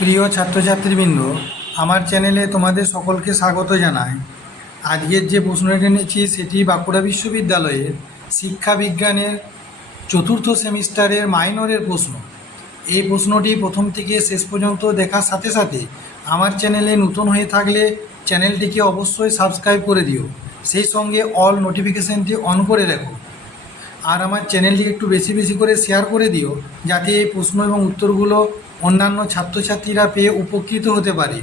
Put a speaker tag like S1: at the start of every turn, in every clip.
S1: প্রিয় ছাত্রছাত্রীবৃন্দ, আমার চ্যানেলে তোমাদের সকলকে স্বাগত জানাই। আজকের যে প্রশ্নটি এনেছি সেটি বাঁকুড়া বিশ্ববিদ্যালয়ের শিক্ষা বিজ্ঞানের চতুর্থ সেমিস্টারের মাইনরের প্রশ্ন। এই প্রশ্নটি প্রথম থেকে শেষ পর্যন্ত দেখার সাথে সাথে আমার চ্যানেলে নতুন হয়ে থাকলে চ্যানেলটিকে অবশ্যই সাবস্ক্রাইব করে দিও। সেই সঙ্গে অল নোটিফিকেশানটি অন করে রাখো। আর আমার চ্যানেলটিকে একটু বেশি বেশি করে শেয়ার করে দিও, যাতে এই প্রশ্ন এবং উত্তরগুলো অন্যান্য ছাত্রছাত্রীরা পেয়ে উপকৃত হতে পারে।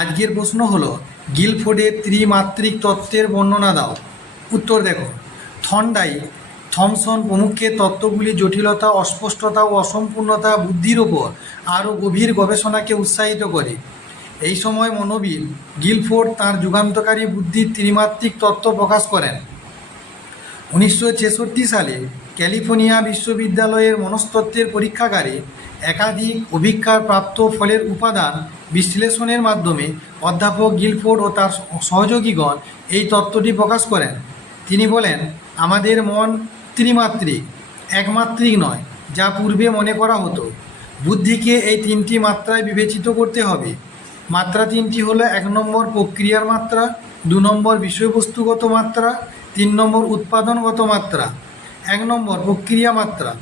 S1: আজকের প্রশ্ন হলো গিলফোর্ডের ত্রিমাত্রিক তত্ত্বের বর্ণনা দাও। উত্তর দেখো, থন্ডাই থমসন প্রমুখের তত্ত্বগুলি জটিলতা, অস্পষ্টতা ও অসম্পূর্ণতা, বুদ্ধির ওপর আরও গভীর গবেষণাকে উৎসাহিত করে। এই সময় মনোবিল গিলফোর্ড তাঁর যুগান্তকারী বুদ্ধির ত্রিমাত্রিক তত্ত্ব প্রকাশ করেন। উনিশশো ছেষট্টি সালে ক্যালিফোর্নিয়া বিশ্ববিদ্যালয়ের মনস্তত্ত্বের পরীক্ষাগারে একাধিক অভিজ্ঞার প্রাপ্ত ফলের উপাদান বিশ্লেষণের মাধ্যমে অধ্যাপক গিলফোর্ড ও তার সহযোগীগণ এই তত্ত্বটি প্রকাশ করেন। তিনি বলেন, আমাদের মন ত্রিমাত্রিক, একমাত্রিক নয়, যা পূর্বে মনে করা হতো। বুদ্ধিকে এই তিনটি মাত্রায় বিবেচিত করতে হবে। মাত্রা তিনটি হলো এক নম্বর প্রক্রিয়ার মাত্রা, দু নম্বর বিষয়বস্তুগত মাত্রা, তিন নম্বর উৎপাদনগত মাত্রা। এক নম্বর প্রক্রিয়া মাত্রা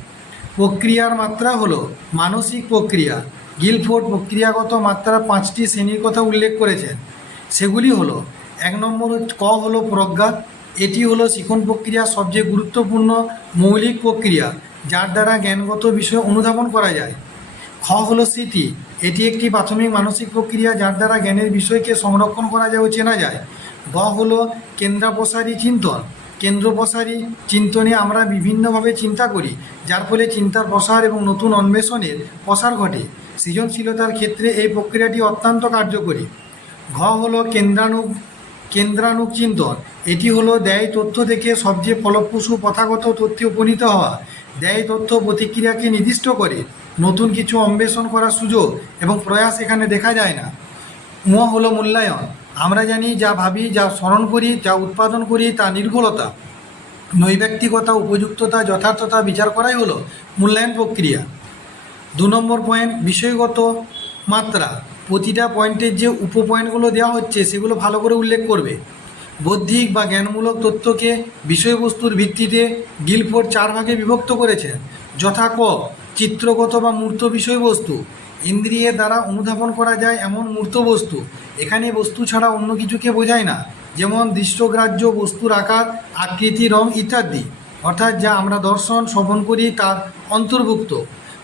S1: প্রক্রিয়ার মাত্রা হলো মানসিক প্রক্রিয়া। গিলফোর্ড প্রক্রিয়াগত মাত্রা পাঁচটি শ্রেণির কথা উল্লেখ করেছেন। সেগুলি হলো, এক নম্বর ক হলো প্রজ্ঞা, এটি হলো শিখন প্রক্রিয়ার সবচেয়ে গুরুত্বপূর্ণ মৌলিক প্রক্রিয়া, যার দ্বারা জ্ঞানগত বিষয় অনুধাবন করা যায়। খ হলো স্মৃতি, এটি একটি প্রাথমিক মানসিক প্রক্রিয়া যার দ্বারা জ্ঞানের বিষয়কে সংরক্ষণ করা যায় ও চেনা যায়। গ হলো কেন্দ্রাপসারী চিন্তন কেন্দ্রপ্রসারী চিন্তনে আমরা বিভিন্নভাবে চিন্তা করি, যার ফলে চিন্তার প্রসার এবং নতুন অন্বেষণের প্রসার ঘটে। সৃজনশীলতার ক্ষেত্রে এই প্রক্রিয়াটি অত্যন্ত কার্যকরী। ঘ হলো কেন্দ্রাণু কেন্দ্রাণুক চিন্তন। এটি হলো দেয় তথ্য থেকে সবচেয়ে ফলপ্রসূ প্রথাগত তথ্যে উপনীত হওয়া। দেয় তথ্য প্রতিক্রিয়াকে নির্দিষ্ট করে, নতুন কিছু অন্বেষণ করার সুযোগ এবং প্রয়াস এখানে দেখা যায় না। ম হলো মূল্যায়ন। আমরা জানি, যা ভাবি, যা স্মরণ করি, যা উৎপাদন করি, তা নির্ভুলতা। নৈব্যক্তিকতা উপযুক্ততা, যথার্থতা বিচার করাই হলো মূল্যায়ন প্রক্রিয়া। দু নম্বর পয়েন্ট বিষয়গত মাত্রা। প্রতিটা পয়েন্টের যে উপ পয়েন্টগুলো দেওয়া হচ্ছে, সেগুলো ভালো করে উল্লেখ করবে। বৌদ্ধিক বা জ্ঞানমূলক তথ্যকে বিষয়বস্তুর ভিত্তিতে গিলফোর্ড চার ভাগে বিভক্ত করেছেন যথা ক চিত্রগত বা মূর্ত বিষয়বস্তু। ইন্দ্রিয়ের দ্বারা অনুধাবন করা যায় এমন মূর্ত বস্তু। এখানে বস্তু ছাড়া অন্য কিছুকে বোঝায় না। যেমন দৃশ্যগ্রাহ্য, বস্তুর আকার, আকৃতি, রং ইত্যাদি। অর্থাৎ যা আমরা দর্শন, শ্রবণ করি, তার অন্তর্ভুক্ত।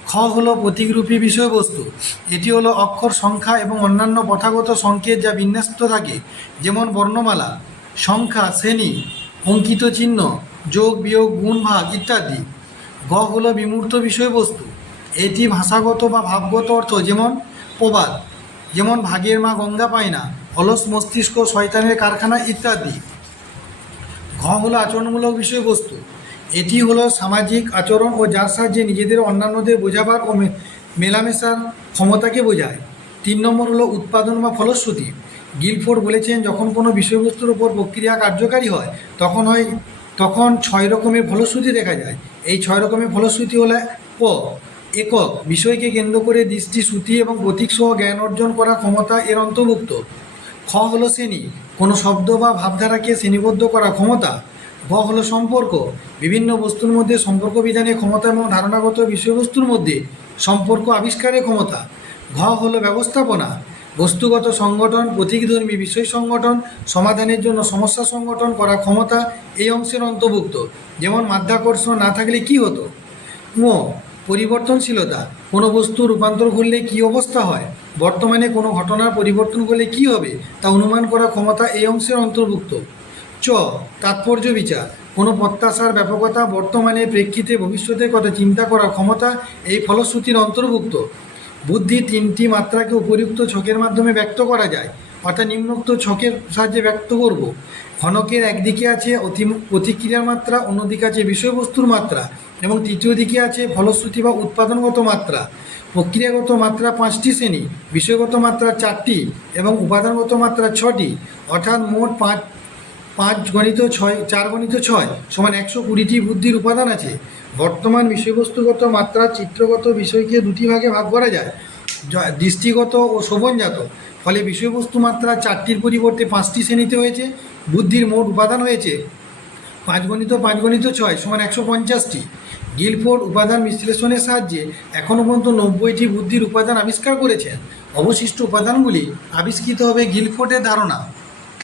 S1: খ হলো প্রতীকরূপী বিষয়বস্তু। এটি হলো অক্ষর সংখ্যা এবং অন্যান্য প্রথাগত সংকেত যা বিন্যস্ত থাকে। যেমন বর্ণমালা, সংখ্যা, শ্রেণি, অঙ্কিত চিহ্ন, যোগ, বিয়োগ, গুণ, ভাগ ইত্যাদি। গ হলো বিমূর্ত বিষয়বস্তু। এটি ভাষাগত বা ভাবগত অর্থ, যেমন প্রবাদ, যেমন ভাগের মা গঙ্গা পায় না, অলস মস্তিষ্ক, শয়তানের কারখানা ইত্যাদি। ঘ হলো আচরণমূলক বিষয়বস্তু। এটি হলো সামাজিক আচরণ ও যার সাহায্যে নিজেদের অন্যান্যদের বোঝাবার ও মেলামেশার ক্ষমতাকে বোঝায়। তিন নম্বর হলো উৎপাদন বা ফলশ্রুতি। গিলফোর্ড বলেছেন, যখন কোনো বিষয়বস্তুর উপর প্রক্রিয়া কার্যকারী হয়, তখন হয়, তখন ছয় রকমের ফলশ্রুতি দেখা যায়। এই ছয় রকমের ফলশ্রুতি হলো ক একক। বিষয়কে কেন্দ্র করে দৃষ্টি, শ্রুতি এবং প্রতীকসহ জ্ঞান অর্জন করার ক্ষমতা এর অন্তর্ভুক্ত। খ হলো শ্রেণি। কোনো শব্দ বা ভাবধারাকে শ্রেণীবদ্ধ করার ক্ষমতা। গ হলো সম্পর্ক। বিভিন্ন বস্তুর মধ্যে সম্পর্ক বিধানের ক্ষমতা এবং ধারণাগত বিষয়বস্তুর মধ্যে সম্পর্ক আবিষ্কারের ক্ষমতা। ঘ হলো ব্যবস্থাপনা। বস্তুগত সংগঠন, প্রতীকধর্মী বিষয় সংগঠন, সমাধানের জন্য সমস্যা সংগঠন করার ক্ষমতা এই অংশের অন্তর্ভুক্ত। যেমন মাধ্যাকর্ষণ না থাকলে কি হতো? ও পরিবর্তনশীলতা। কোনো বস্তু রূপান্তর করলে কী অবস্থা হয়? বর্তমানে কোনো ঘটনার পরিবর্তন করলে কী হবে? তা অনুমান করার ক্ষমতা এই অংশের অন্তর্ভুক্ত। চ, তাৎপর্য বিচার। কোনো প্রত্যাশার ব্যাপকতা বর্তমানে প্রেক্ষিতে ভবিষ্যতের কথা চিন্তা করার ক্ষমতা এই ফলশ্রুতির অন্তর্ভুক্ত। বুদ্ধি তিনটি মাত্রাকে উপযুক্ত ছকের মাধ্যমে ব্যক্ত করা যায়। অর্থাৎ নিম্নোক্ত ছকের সাহায্যে ব্যক্ত করব। ঘনকের একদিকে আছে অতি প্রতিক্রিয়ার মাত্রা, অন্যদিকে আছে বিষয়বস্তুর মাত্রা এবং তৃতীয় দিকে আছে ফলশ্রুতি বা উৎপাদনগত মাত্রা। প্রক্রিয়াগত মাত্রা পাঁচটি শ্রেণি, বিষয়গত মাত্রা চারটি এবং উপাদানগত মাত্রা ছটি। অর্থাৎ মোট পাঁচ পাঁচ গণিত ছয় চার গণিত ছয় সমান একশো কুড়িটি বুদ্ধির উপাদান আছে। বর্তমান বিষয়বস্তুগত মাত্রা চিত্রগত বিষয়কে দুটি ভাগে ভাগ করা যায়। দৃষ্টিগত ও শোভনজাত। ফলে বিষয়বস্তু মাত্রা চারটির পরিবর্তে পাঁচটি শ্রেণীতে হয়েছে। বুদ্ধির মোট উপাদান হয়েছে পাঁচ গণিত পাঁচ গণিত ছয় সমান একশো পঞ্চাশটি। গিলফোর্ড উপাদান বিশ্লেষণের সাহায্যে এখনও পর্যন্ত নব্বইটি বুদ্ধির উপাদান আবিষ্কার করেছেন। অবশিষ্ট উপাদানগুলি আবিষ্কৃত হবে গিলফোর্ডের ধারণা।